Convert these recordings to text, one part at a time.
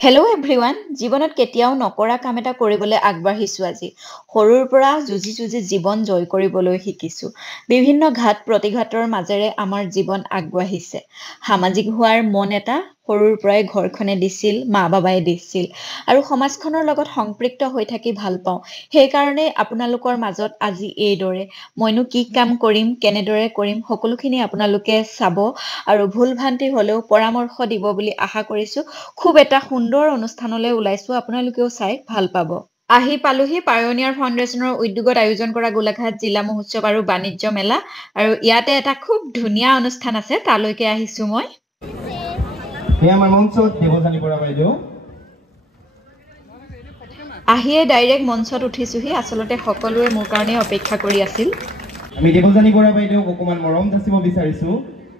hello' everyone জীৱনত কেতিয়াও নকৰা কাম এটা কৰিবলৈ আগবাঢ়িছোঁ আজি সৰুৰ পৰা যুঁজি জীৱন জয় কৰিবলৈ শিকিছোঁ বিভিন্ন ঘাত প্ৰতিঘাতৰ মাজেৰে আমাৰ জীৱন আগবাঢ়িছে সামাজিক হোৱাৰ মন এটা সৰুৰ পৰাই ঘৰখনে দিছিল মা বাবাই দিছিল আৰু সমাজখনৰ লগত সংপৃক্ত হৈ থাকি ভাল পাওঁ সেইকাৰণে আপোনালোকৰ মাজত আজি এইদৰে মইনো কি কাম কৰিম কেনেদৰে কৰিম সকলোখিনি আপোনালোকে চাব আৰু ভুল ভ্ৰান্তি হ'লেও পৰামৰ্শ দিব বুলি আশা কৰিছোঁ খুব এটা সুন্দৰ অনুষ্ঠানলৈ ওলাইছোঁ আপোনালোকেও চাই ভাল পাব আহি পালোহি পায়োনিয়াৰ ফাউণ্ডেশ্যনৰ উদ্যোগত আয়োজন কৰা গোলাঘাট জিলা মহোৎসৱ আৰু বাণিজ্য মেলা আৰু ইয়াতে এটা খুব ধুনীয়া অনুষ্ঠান আছে তালৈকে আহিছোঁ মই আমাৰ মঞ্চত দেৱজানী বৰা বাইদেউ আহিয়ে ডাইৰেক্ট মঞ্চত উঠিছোহি আচলতে সকলোৱে মোৰ কাৰণে অপেক্ষা কৰি আছিল আমি দেৱজানী বৰা বাইদেউক অকমান মৰম যাচিব বিচাৰিছোঁ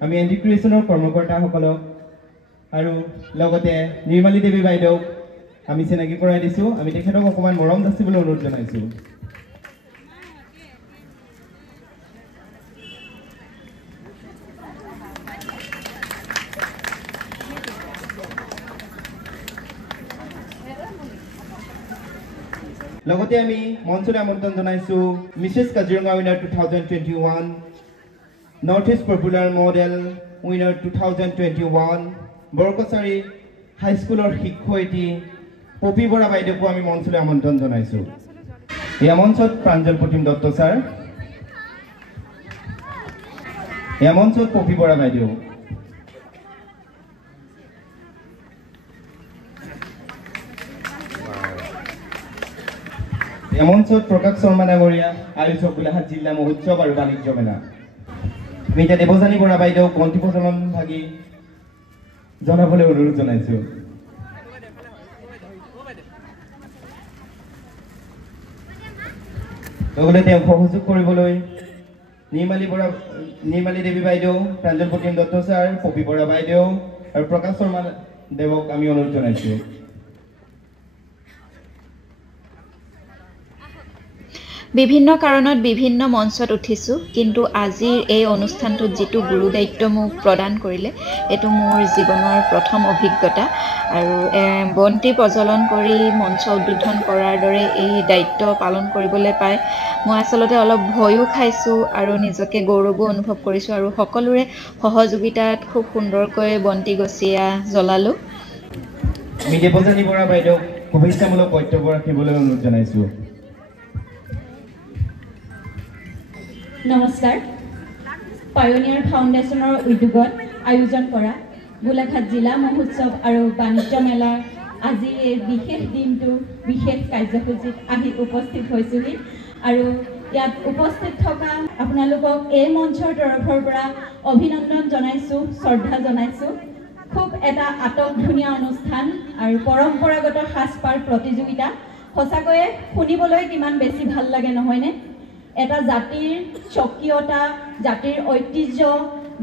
আমি এনডি ক্ৰিয়েশ্যনৰ কৰ্মকৰ্তাসকলক আৰু লগতে নিৰ্মালী দেৱী বাইদেউক আমি চিনাকি কৰাই দিছোঁ আমি তেখেতক অকমান মৰম যাচিবলৈ অনুৰোধ জনাইছোঁ লগতে আমি মঞ্চলৈ আমন্ত্ৰণ জনাইছোঁ Mrs Kaziranga winner 2021 north east popular model winner 2021 Borkachari হাইস্কুলৰ শিক্ষয়িত্ৰী পপী বৰা বাইদেউকো আমি মঞ্চলৈ আমন্ত্ৰণ জনাইছোঁ এই মঞ্চত প্ৰাঞ্জল প্ৰতিম দত্ত ছাৰ এই মঞ্চত পপী বৰা বাইদেউ এই মঞ্চত প্ৰকাশ শৰ্মা ডাঙৰীয়া আয়োজক গোলাঘাট জিলা মহোৎসৱ আৰু বাণিজ্য মেলা আমি এতিয়া দেৱজানী বৰা বাইদেউক বন্তি প্ৰজ্বলন ভাগি জনাবলৈ অনুৰোধ জনাইছোঁ লগতে তেওঁক সহযোগ কৰিবলৈ নিৰ্মালী দেৱী বাইদেউ প্ৰাঞ্জল প্ৰতিম দত্ত ছাৰ পপী বৰা বাইদেউ আৰু প্ৰকাশ শৰ্মা দেৱক আমি অনুৰোধ জনাইছোঁ বিভিন্ন কাৰণত বিভিন্ন মঞ্চত উঠিছোঁ কিন্তু আজিৰ এই অনুষ্ঠানটোত যিটো গুৰু দায়িত্ব মোক প্ৰদান কৰিলে এইটো মোৰ জীৱনৰ প্ৰথম অভিজ্ঞতা আৰু বন্তি প্ৰজ্বলন কৰি মঞ্চ উদ্বোধন কৰাৰ দৰে এই দায়িত্ব পালন কৰিবলৈ পাই মই আচলতে অলপ ভয়ো খাইছোঁ আৰু নিজকে গৌৰৱো অনুভৱ কৰিছোঁ আৰু সকলোৰে সহযোগিতাত খুব সুন্দৰকৈ বন্তি গছিয়া জ্বলালোঁ আমি দেৱজানী বৰা বাইদেউক শুভেচ্ছামূলক বক্তব্য ৰাখিবলৈ অনুৰোধ জনাইছোঁ নমস্কাৰ পায়োনিয়াৰ ফাউণ্ডেশ্যনৰ উদ্যোগত আয়োজন কৰা গোলাঘাট জিলা মহোৎসৱ আৰু বাণিজ্য মেলাৰ আজিৰ এই বিশেষ দিনটো বিশেষ কাৰ্যসূচীত আহি উপস্থিত হৈছোহি আৰু ইয়াত উপস্থিত থকা আপোনালোকক এই মঞ্চৰ তৰফৰ পৰা অভিনন্দন জনাইছোঁ শ্ৰদ্ধা জনাইছোঁ খুব এটা আটক ধুনীয়া অনুষ্ঠান আৰু পৰম্পৰাগত সাজপাৰ প্ৰতিযোগিতা সঁচাকৈয়ে শুনিবলৈ কিমান বেছি ভাল লাগে নহয়নে এটা জাতিৰ স্বকীয়তা জাতিৰ ঐতিহ্য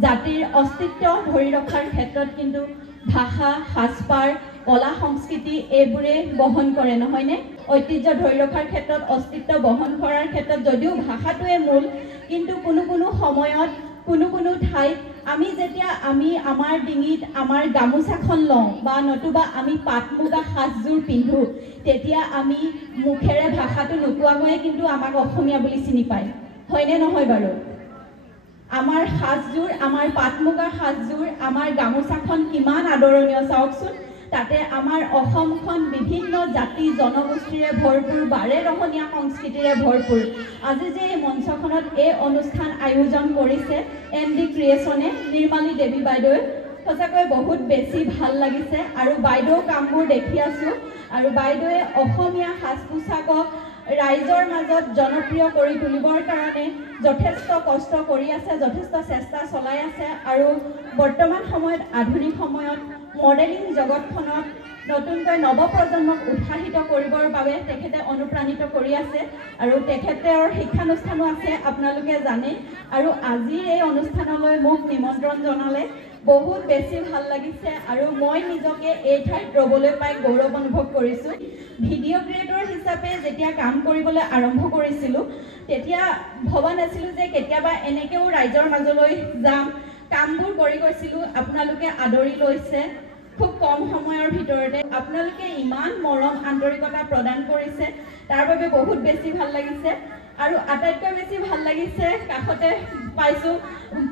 জাতিৰ অস্তিত্ব ধৰি ৰখাৰ ক্ষেত্ৰত কিন্তু ভাষা সাজপাৰ কলা সংস্কৃতি এইবোৰে বহন কৰে নহয়নে ঐতিহ্য ধৰি ৰখাৰ ক্ষেত্ৰত অস্তিত্ব বহন কৰাৰ ক্ষেত্ৰত যদিও ভাষাটোৱে মূল কিন্তু কোনো সময়ত কোনো ঠাইত আমি যেতিয়া আমাৰ ডিঙিত আমাৰ গামোচাখন লওঁ বা নতুবা আমি পাট মুগা সাজযোৰ পিন্ধো তেতিয়া আমি মুখেৰে ভাষাটো নোকোৱাকৈয়ে কিন্তু আমাক অসমীয়া বুলি চিনি পায় হয়নে নহয় বাৰু আমাৰ সাজযোৰ আমাৰ পাট মুগা সাজযোৰ আমাৰ গামোচাখন কিমান আদৰণীয় চাওকচোন তাতে আমাৰ অসমখন বিভিন্ন জাতি জনগোষ্ঠীৰে ভৰপূৰ বাৰেৰহণীয়া সংস্কৃতিৰে ভৰপূৰ আজি যে এই মঞ্চখনত এই অনুষ্ঠান আয়োজন কৰিছে এনডি ক্ৰিয়েশ্যনে নিৰ্মালী দেৱী বাইদেৱে সঁচাকৈ বহুত বেছি ভাল লাগিছে আৰু বাইদেউ কামবোৰ দেখি আছোঁ আৰু বাইদেৱে অসমীয়া সাজ পোছাকক ৰাইজৰ মাজত জনপ্ৰিয় কৰি তুলিবৰ কাৰণে যথেষ্ট কষ্ট কৰি আছে যথেষ্ট চেষ্টা চলাই আছে আৰু বৰ্তমান সময়ত আধুনিক সময়ত মডেলিং জগতখনত নতুনকৈ নৱপ্ৰজন্মক উৎসাহিত কৰিবৰ বাবে তেখেতে অনুপ্ৰাণিত কৰি আছে আৰু তেখেতৰ শিক্ষানুষ্ঠানো আছে আপোনালোকে জানে আৰু আজিৰ এই অনুষ্ঠানলৈ মোক নিমন্ত্ৰণ জনালে বহুত বেছি ভাল লাগিছে আৰু মই নিজকে এই ঠাইত ৰ'বলৈ পাই গৌৰৱ অনুভৱ কৰিছোঁ ভিডিঅ' ক্ৰিয়েটৰ হিচাপে যেতিয়া কাম কৰিবলৈ আৰম্ভ কৰিছিলোঁ তেতিয়া ভবা নাছিলোঁ যে কেতিয়াবা এনেকৈও ৰাইজৰ মাজলৈ যাম কামবোৰ কৰি গৈছিলোঁ আপোনালোকে আদৰি লৈছে খুব কম সময়ৰ ভিতৰতে আপোনালোকে ইমান মৰম আন্তৰিকতা প্ৰদান কৰিছে তাৰ বাবে বহুত বেছি ভাল লাগিছে আৰু আটাইতকৈ বেছি ভাল লাগিছে কাষতে পাইছো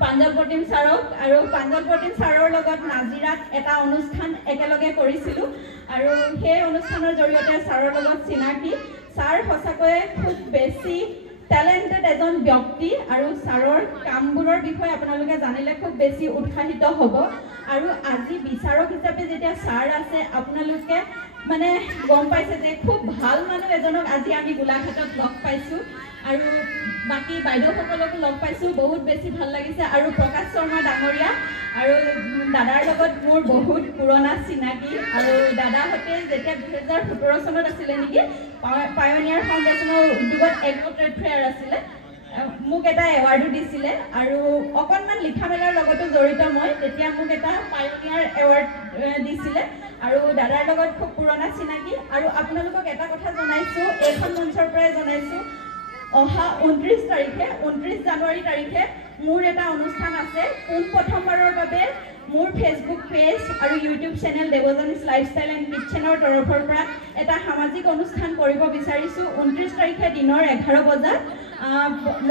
পাঞ্জল প্ৰতিম ছাৰক আৰু পাঞ্জল প্ৰতিম ছাৰৰ লগত নাজিৰাত এটা অনুষ্ঠান একেলগে কৰিছিলো আৰু সেই অনুষ্ঠানৰ জৰিয়তে ছাৰৰ লগত চিনাকি ছাৰ সঁচাকৈয়ে খুব বেছি টেলেণ্টেড এজন ব্যক্তি আৰু ছাৰৰ কামবোৰৰ বিষয়ে আপোনালোকে জানিলে খুব বেছি উৎসাহিত হ'ব আৰু আজি বিচাৰক হিচাপে যেতিয়া ছাৰ আছে আপোনালোকে মানে গম পাইছে যে খুব ভাল মানুহ এজনক আজি আমি গোলাঘাটত লগ পাইছোঁ আৰু বাকী বাইদেউসকলকো লগ পাইছোঁ বহুত বেছি ভাল লাগিছে আৰু প্ৰকাশ শৰ্মা ডাঙৰীয়া আৰু দাদাৰ লগত মোৰ বহুত পুৰণা চিনাকি আৰু দাদাহঁতে যেতিয়া 2017 চনত আছিলে নেকি পায়োনিয়াৰ ফাউণ্ডেশ্যনৰ উদ্যোগত এগ্ৰ ট্ৰেড ফেয়াৰ আছিলে মোক এটা এৱাৰ্ডো দিছিলে আৰু অকণমান লিখা মেলাৰ লগতো জড়িত মই তেতিয়া মোক এটা পায়োনিয়াৰ এৱাৰ্ড দিছিলে আৰু দাদাৰ লগত খুব পুৰণা চিনাকি আৰু আপোনালোকক এটা কথা জনাইছোঁ এইখন মঞ্চৰ পৰাই জনাইছোঁ অহা 29 তাৰিখে 29 জানুৱাৰী তাৰিখে মোৰ এটা অনুষ্ঠান আছে প্ৰথমবাৰৰ বাবে মোৰ ফেচবুক পেজ আৰু ইউটিউব চেনেল দেৱজানীজ লাইফষ্টাইল এণ্ড কিটচেনৰ তৰফৰ পৰা এটা সামাজিক অনুষ্ঠান কৰিব বিচাৰিছোঁ 29 তাৰিখে দিনৰ 11 বজাত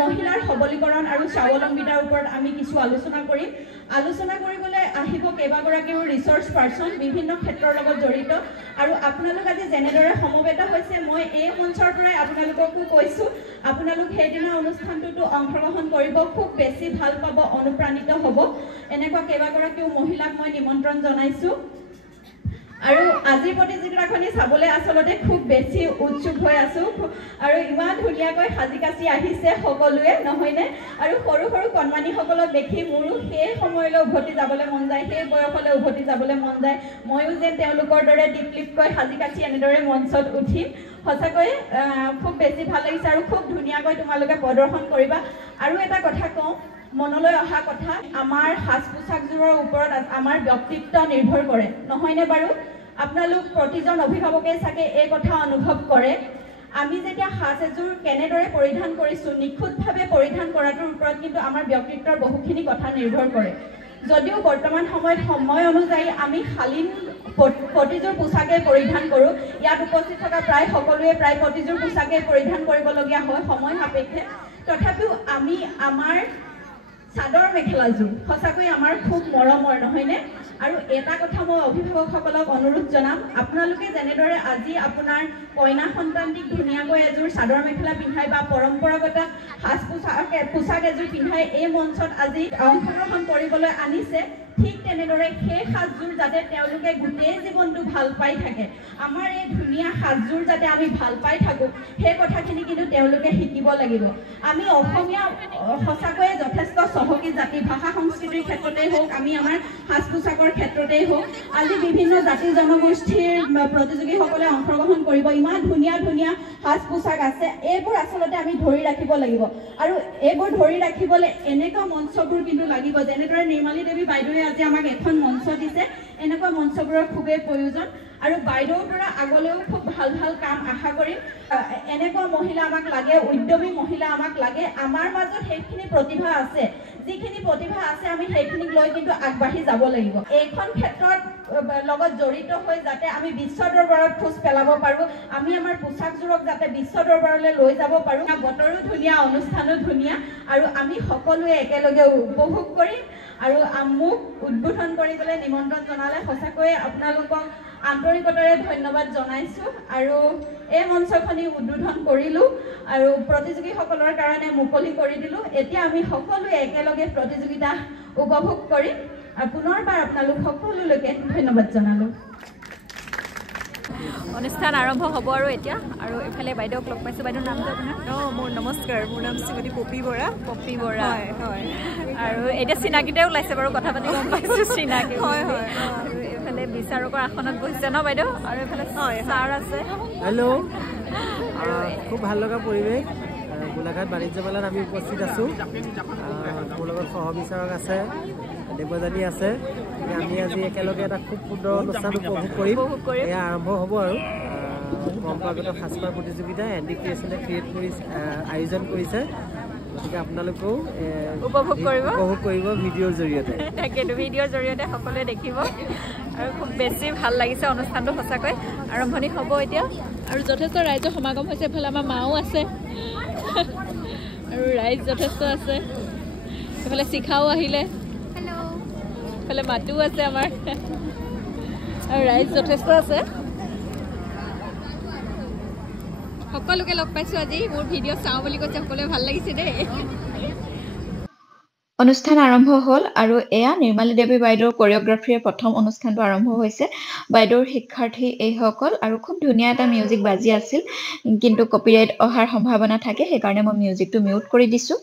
মহিলাৰ সবলীকৰণ আৰু স্বাৱলম্বিতাৰ ওপৰত আমি কিছু আলোচনা কৰিম আলোচনা কৰিবলৈ আহিব কেইবাগৰাকীও ৰিচৰ্চ পাৰ্চন বিভিন্ন ক্ষেত্ৰৰ লগত জড়িত আৰু আপোনালোক আজি যেনেদৰে সমবেত হৈছে মই এই মঞ্চৰ পৰাই আপোনালোককো কৈছোঁ আপোনালোক সেইদিনা অনুষ্ঠানটোতো অংশগ্ৰহণ কৰিব খুব বেছি ভাল পাব অনুপ্ৰাণিত হ'ব এনেকুৱা কেইবাগৰাকীও মহিলাক মই নিমন্ত্ৰণ জনাইছোঁ আৰু আজিৰ প্ৰতিযোগিতাখনি চাবলৈ আচলতে খুব বেছি উৎসুক হৈ আছোঁ আৰু ইমান ধুনীয়াকৈ সাজি কাচি আহিছে সকলোৱে নহয়নে আৰু সৰু সৰু কণমানিসকলক দেখি মোৰো সেই সময়লৈ উভতি যাবলৈ মন যায় সেই বয়সলৈ উভতি যাবলৈ মন যায় ময়ো যেন তেওঁলোকৰ দৰে টিপলিপকৈ সাজি কাচি এনেদৰে মঞ্চত উঠিম সঁচাকৈয়ে খুব বেছি ভাল লাগিছে আৰু খুব ধুনীয়াকৈ তোমালোকে প্ৰদৰ্শন কৰিবা আৰু এটা কথা কওঁ মনলৈ অহা কথা আমাৰ সাজ পোছাকযোৰৰ ওপৰত আমাৰ ব্যক্তিত্ব নিৰ্ভৰ কৰে নহয়নে বাৰু আপোনালোক প্ৰতিজন অভিভাৱকে চাগে এই কথা অনুভৱ কৰে আমি যেতিয়া সাজ এযোৰ কেনেদৰে পৰিধান কৰিছোঁ নিখুঁতভাৱে পৰিধান কৰাটোৰ ওপৰত কিন্তু আমাৰ ব্যক্তিত্বৰ বহুখিনি কথা নিৰ্ভৰ কৰে যদিও বৰ্তমান সময়ত সময় অনুযায়ী আমি শালীন প্ৰতিযোৰ পোছাকে পৰিধান কৰোঁ ইয়াত উপস্থিত থকা প্ৰায় সকলোৱে প্ৰায় প্ৰতিযোৰ পোছাকে পৰিধান কৰিবলগীয়া হয় সময় সাপেক্ষে তথাপিও আমি আমাৰ চাদৰ মেখেলাযোৰ সঁচাকৈ আমাৰ খুব মৰমৰ নহয়নে আৰু এটা কথা মই অভিভাৱকসকলক অনুৰোধ জনাম আপোনালোকে যেনেদৰে আজি আপোনাৰ কইনা সন্তানটিক ধুনীয়াকৈ এযোৰ চাদৰ মেখেলা পিন্ধাই বা পৰম্পৰাগত সাজ পোছাক এযোৰ পিন্ধাই এই মঞ্চত আজি অংশগ্ৰহণ কৰিবলৈ আনিছে ঠিক তেনেদৰে সেই সাজযোৰ যাতে তেওঁলোকে গোটেই জীৱনটো ভাল পাই থাকে আমাৰ এই ধুনীয়া সাজযোৰ যাতে আমি ভাল পাই থাকোঁ সেই কথাখিনি কিন্তু তেওঁলোকে শিকিব লাগিব আমি অসমীয়া সঁচাকৈয়ে যথেষ্ট চহকী জাতি ভাষা সংস্কৃতিৰ ক্ষেত্ৰতেই হওক আমি আমাৰ সাজ পোছাকৰ ক্ষেত্ৰতেই হওক আজি বিভিন্ন জাতি জনগোষ্ঠীৰ প্ৰতিযোগীসকলে অংশগ্ৰহণ কৰিব ইমান ধুনীয়া ধুনীয়া সাজ পোছাক আছে এইবোৰ আচলতে আমি ধৰি ৰাখিব লাগিব আৰু এইবোৰ ধৰি ৰাখিবলৈ এনেকুৱা মঞ্চবোৰ কিন্তু লাগিব যেনেদৰে নিৰ্মালী দেৱী বাইদেৱে আজি আমাক এখন মঞ্চ দিছে এনেকুৱা মঞ্চবোৰৰ খুবেই প্ৰয়োজন আৰু বাইদেউৰ পৰা আগলৈও খুব ভাল ভাল কাম আশা কৰিম এনেকুৱা মহিলা আমাক লাগে উদ্যমী মহিলা আমাক লাগে আমাৰ মাজত সেইখিনি প্ৰতিভা আছে যিখিনি প্ৰতিভা আছে আমি সেইখিনিক লৈ কিন্তু আগবাঢ়ি যাব লাগিব এইখন ক্ষেত্ৰত লগত জড়িত হৈ যাতে আমি বিশ্ব দৰবাৰত খোজ পেলাব পাৰোঁ আমি আমাৰ পোছাকযোৰক যাতে বিশ্ব দৰবাৰলৈ লৈ যাব পাৰোঁ বতৰো ধুনীয়া অনুষ্ঠানো ধুনীয়া আৰু আমি সকলোৱে একেলগে উপভোগ কৰিম আৰু মোক উদ্বোধন কৰিবলৈ নিমন্ত্ৰণ জনালে সঁচাকৈয়ে আপোনালোকক আন্তৰিকতাৰে ধন্যবাদ জনাইছোঁ আৰু এই মঞ্চখনি উদ্বোধন কৰিলোঁ আৰু প্ৰতিযোগীসকলৰ কাৰণে মুকলি কৰি দিলোঁ এতিয়া আমি সকলোৱে একেলগে প্ৰতিযোগিতা উপভোগ কৰিম আৰু পুনৰবাৰ আপোনালোক সকলোলৈকে ধন্যবাদ জনালোঁ অনুষ্ঠান আৰম্ভ হ'ব আৰু এতিয়া আৰু এফালে বাইদেউক লগ পাইছোঁ বাইদেউৰ নামটো আপোনাৰ মোৰ নমস্কাৰ মোৰ নাম শ্ৰীমতী পপী বৰা হয় আৰু এতিয়া চিনাকিতে ওলাইছে বাৰু কথা পাতি গম পাইছোঁ চিনাকি হয় আৰু এইফালে বিচাৰকৰ আসনত বহিছে ন বাইদেউ আৰু এইফালে ছাৰ আছে হেল্ল' খুব ভাল লগা পৰিৱেশ গোলাঘাট বাণিজ্য মেলাত আমি উপস্থিত আছোঁ মোৰ লগত সহ বিচাৰক আছে দেৱজানী আছে আমি আজি একেলগে এটা খুব সুন্দৰ অনুষ্ঠান উপভোগ কৰিম এয়া আৰম্ভ হ'ব আৰু পৰম্পৰাগত সাজপাৰ প্ৰতিযোগিতা এণ্ডি ক্ৰিয়েশ্যনে আয়োজন কৰিছে গতিকে আপোনালোকেও উপভোগ কৰিব ভিডিঅ'ৰ জৰিয়তে তাকেতো ভিডিঅ'ৰ জৰিয়তে সকলোৱে দেখিব আৰু খুব বেছি ভাল লাগিছে অনুষ্ঠানটো সঁচাকৈ আৰম্ভণি হ'ব এতিয়া আৰু যথেষ্ট ৰাইজৰ সমাগম হৈছে এফালে আমাৰ মাও আছে আৰু ৰাইজ যথেষ্ট আছে এফালে শিখাও আহিলে এফালে মাতো আছে আমাৰ আৰু ৰাইজ যথেষ্ট আছে সকলোকে লগ পাইছোঁ আজি মোৰ ভিডিঅ' চাওঁ বুলি কৈছে সকলোৱে ভাল লাগিছে দেই অনুষ্ঠান আৰম্ভ হ'ল আৰু এয়া নিৰ্মালী দেৱী বাইদেউৰ কোৰিঅ'গ্ৰাফীৰ প্ৰথম অনুষ্ঠানটো আৰম্ভ হৈছে বাইদেউৰ শিক্ষাৰ্থী এইসকল আৰু খুব ধুনীয়া এটা মিউজিক বাজি আছিল কিন্তু কপিৰাইট অহাৰ সম্ভাৱনা থাকে সেইকাৰণে মই মিউজিকটো মিউট কৰি দিছোঁ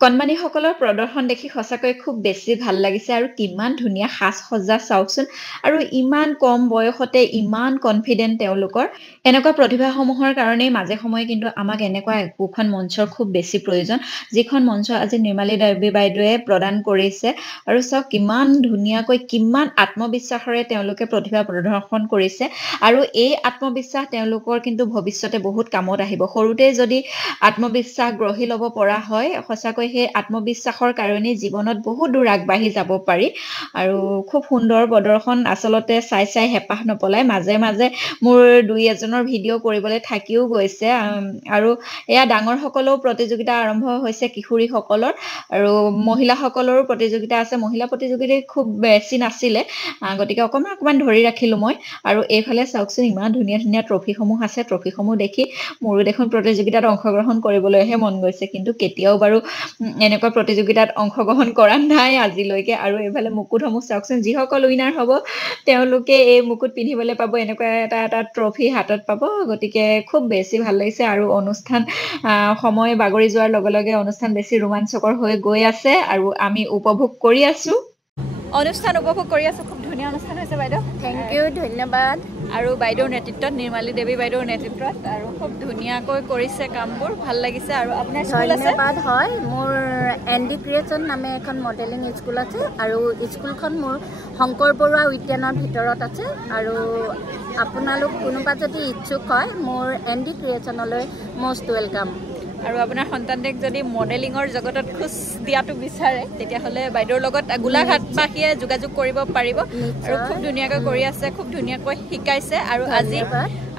কণমানিসকলৰ প্ৰদৰ্শন দেখি সঁচাকৈ খুব বেছি ভাল লাগিছে আৰু কিমান ধুনীয়া সাজ সজ্জা চাওকচোন আৰু ইমান কম বয়সতে ইমান কনফিডেন্ট তেওঁলোকৰ এনেকুৱা প্ৰতিভাসমূহৰ কাৰণেই মাজে সময়ে কিন্তু আমাক এনেকুৱা একোখন মঞ্চৰ খুব বেছি প্ৰয়োজন যিখন মঞ্চ আজি নিৰ্মালী দেৱী বাইদেৱে প্ৰদান কৰিছে আৰু চাওক কিমান ধুনীয়াকৈ কিমান আত্মবিশ্বাসৰে তেওঁলোকে প্ৰতিভা প্ৰদৰ্শন কৰিছে আৰু এই আত্মবিশ্বাস তেওঁলোকৰ কিন্তু ভৱিষ্যতে বহুত কামত আহিব সৰুতে যদি আত্মবিশ্বাস গঢ়ি ল'ব পৰা হয় সঁচাকৈ সেই আত্মবিশ্বাসৰ কাৰণে জীৱনত বহুত দূৰ আগবাঢ়ি যাব পাৰি আৰু খুব সুন্দৰ প্ৰদৰ্শন আচলতে চাই হেঁপাহ নপলাই মাজে মাজে মোৰ দুই এজনৰ ভিডিঅ' কৰিবলৈ থাকিও গৈছে আৰু এয়া ডাঙৰসকলেও প্ৰতিযোগিতা আৰম্ভ হৈছে কিশোৰীসকলৰ আৰু মহিলাসকলৰো প্ৰতিযোগিতা আছে মহিলা প্ৰতিযোগিতা খুব বেছি নাছিলে গতিকে অকণমান ধৰি ৰাখিলোঁ মই আৰু এইফালে চাওকচোন ইমান ধুনীয়া ধুনীয়া ট্ৰফিসমূহ আছে ট্ৰফিসমূহ দেখি মোৰো দেখোন প্ৰতিযোগিতাত অংশগ্ৰহণ কৰিবলৈহে মন গৈছে কিন্তু কেতিয়াও বাৰু এনেকুৱা প্ৰতিযোগিতাত অংশগ্ৰহণ কৰা নাই আজিলৈকে আৰু এইফালে মুকুটসমূহ চাওকচোন যিসকল উইনাৰ হ'ব তেওঁলোকে এই মুকুট পিন্ধিবলৈ পাব এনেকুৱা এটা ট্ৰফি হাতত পাব গতিকে খুব বেছি ভাল লাগিছে আৰু অনুষ্ঠান সময় বাগৰি যোৱাৰ লগে লগে অনুষ্ঠান বেছি ৰোমাঞ্চকৰ হৈ গৈ আছে আৰু আমি উপভোগ কৰি আছোঁ অনুষ্ঠান উপভোগ কৰি আছোঁ খুব ধুনীয়া অনুষ্ঠান হৈছে বাইদেউ থেংক ইউ ধন্যবাদ আৰু বাইদেউৰ নেতৃত্বত নিৰ্মালী দেৱী বাইদেউৰ নেতৃত্বত আৰু খুব ধুনীয়াকৈ কৰিছে কামবোৰ ভাল লাগিছে আৰু আপোনাৰ স্কুল আছে ধন্যবাদ হয় মোৰ এনডি ক্ৰিয়েশ্যন নামে এখন মডেলিং স্কুল আছে আৰু স্কুলখন মোৰ শংকৰ বৰুৱা উদ্যানৰ ভিতৰত আছে আৰু আপোনালোক কোনোবা যদি ইচ্ছুক হয় মোৰ এনডি ক্ৰিয়েশ্যনলৈ মষ্ট ৱেলকাম আৰু আপোনাৰ সন্তানক যদি মডেলিঙৰ জগতত খোজ দিয়াটো বিচাৰে তেতিয়াহ'লে বাইদেউৰ লগত গোলাঘাটবাসীয়ে যোগাযোগ কৰিব পাৰিব আৰু খুব ধুনীয়াকৈ কৰি আছে খুব ধুনীয়াকৈ শিকাইছে আৰু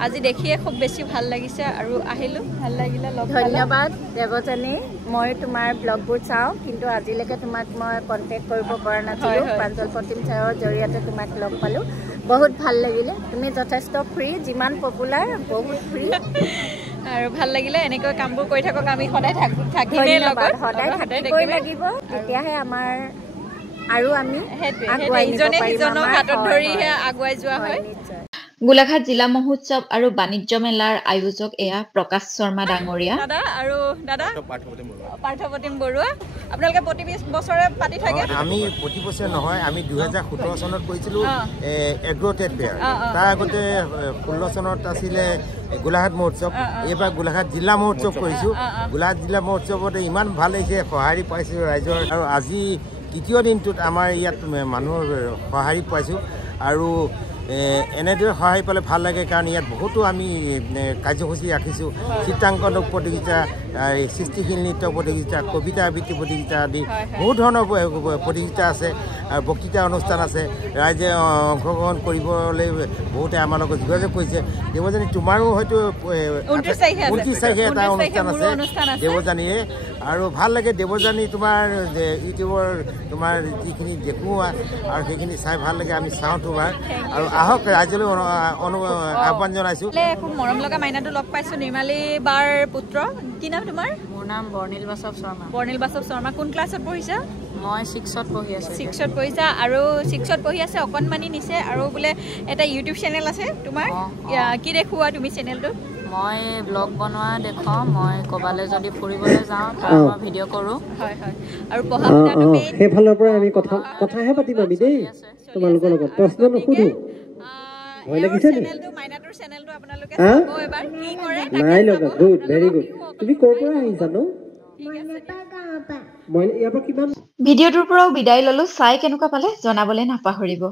আজি দেখিয়ে খুব বেছি ভাল লাগিছে আৰু আহিলোঁ ভাল লাগিলে লগ ধন্যবাদ দেৱযানী মই তোমাৰ ব্লগবোৰ চাওঁ কিন্তু আজিলৈকে তোমাক মই কণ্টেক্ট কৰিব পৰা নাছিলোঁ প্ৰাঞ্জল প্ৰতিম ছাৰৰ জৰিয়তে তোমাক লগ পালোঁ বহুত ভাল লাগিলে তুমি যথেষ্ট ফ্ৰী যিমান পপুলাৰ বহুত ফ্ৰী আৰু ভাল লাগিলে এনেকৈ কামবোৰ কৰি থাকক আমি সদায় থাকিমেই লগত সদায় থাকিবই লাগিব তেতিয়াহে আমাৰ আৰু আমি ইজনে সিজনক হাতত ধৰিহে আগুৱাই যোৱা হয় গোলাঘাট জিলা মহোৎসৱ আৰু বাণিজ্য মেলাৰ আয়োজক এয়া প্ৰকাশ শৰ্মা ডাঙৰীয়া দাদা আৰু দাদা পাৰ্থপ্ৰতিম বৰুৱা আপোনালোকে প্ৰতি বছৰে পাতি থাকে আমি প্ৰতি বছৰে নহয় আমি 2017 চনত কৰিছিলোঁ এগ্ৰ'টেড ফেয়াৰ তাৰ আগতে 16 চনত আছিলে গোলাঘাট মহোৎসৱ এইবাৰ গোলাঘাট জিলা মহোৎসৱ কৰিছোঁ গোলাঘাট জিলা মহোৎসৱতে ইমান ভাল লাগিছে সঁহাৰি পাইছোঁ ৰাইজৰ আৰু আজি তৃতীয় দিনটোত আমাৰ ইয়াত মানুহৰ সঁহাৰি পাইছোঁ আৰু এনেদৰে সহায় পালে ভাল লাগে কাৰণ ইয়াত বহুতো আমি কাৰ্যসূচী ৰাখিছোঁ চিত্ৰাংকন প্ৰতিযোগিতা সৃষ্টিশীল নৃত্য প্ৰতিযোগিতা কবিতা আবৃত্তি প্ৰতিযোগিতা আদি বহুত ধৰণৰ প্ৰতিযোগিতা আছে আৰু বক্তৃতা অনুষ্ঠান আছে ৰাইজে অংশগ্ৰহণ কৰিবলৈ বহুতে আমাৰ লগত যোগাযোগ কৰিছে দেৱযানী তোমাৰো হয়তো 29 তাৰিখে এটা অনুষ্ঠান আছে দেৱযানীৰে আৰু ভাল লাগে দেৱযানী তোমাৰ ইউটিউবৰ তোমাৰ যিখিনি দেখুওৱা আৰু সেইখিনি চাই ভাল লাগে আমি চাওঁ তোমাৰ আৰু আহক ৰাইজলৈ আহ্বান জনাইছোঁ খুব মৰম লগা মাইনাটো লগ পাইছোঁ নিৰ্মালী বাৰ পুত্ৰ কি নাম তোমাৰ মোৰ নাম বৰ্ণিল বাসৱ শৰ্মা কোন ক্লাছত পঢ়িছা মই 6ত পঢ়ি আছোঁ 6ত পঢ়িছা আৰু 6ত পঢ়ি আছে অকণমানি নিছে আৰু বোলে এটা ইউটিউব চেনেল আছে তোমাৰ কি দেখুওৱা তুমি চেনেলটো মই ব্লগ বনোৱা দেখুৱাওঁ মই ক'বালৈ যদি ফুৰিবলৈ যাওঁ তাৰ মই ভিডিঅ' কৰোঁ হয় আৰু পঢ়া শুনা তুমি সেইফালৰ পৰা আমি কথাহে পাতিম আমি দেই তোমালোকৰ লগত প্ৰশ্ন নুসুধো ভয় লাগিছে নি মাইনাটোৰ চেনেলটো আপোনালোকে চাব এবাৰ কি কৰে নাই লগা গুড ভেৰি গুড তুমি ক'ৰ পৰা আহিছা নো মই ইয়াৰ পৰা কিমান ভিডিঅ'টোৰ পৰাও বিদায় ল'লো চাই কেনেকুৱা পালে জনাবলৈ নাপাহৰিব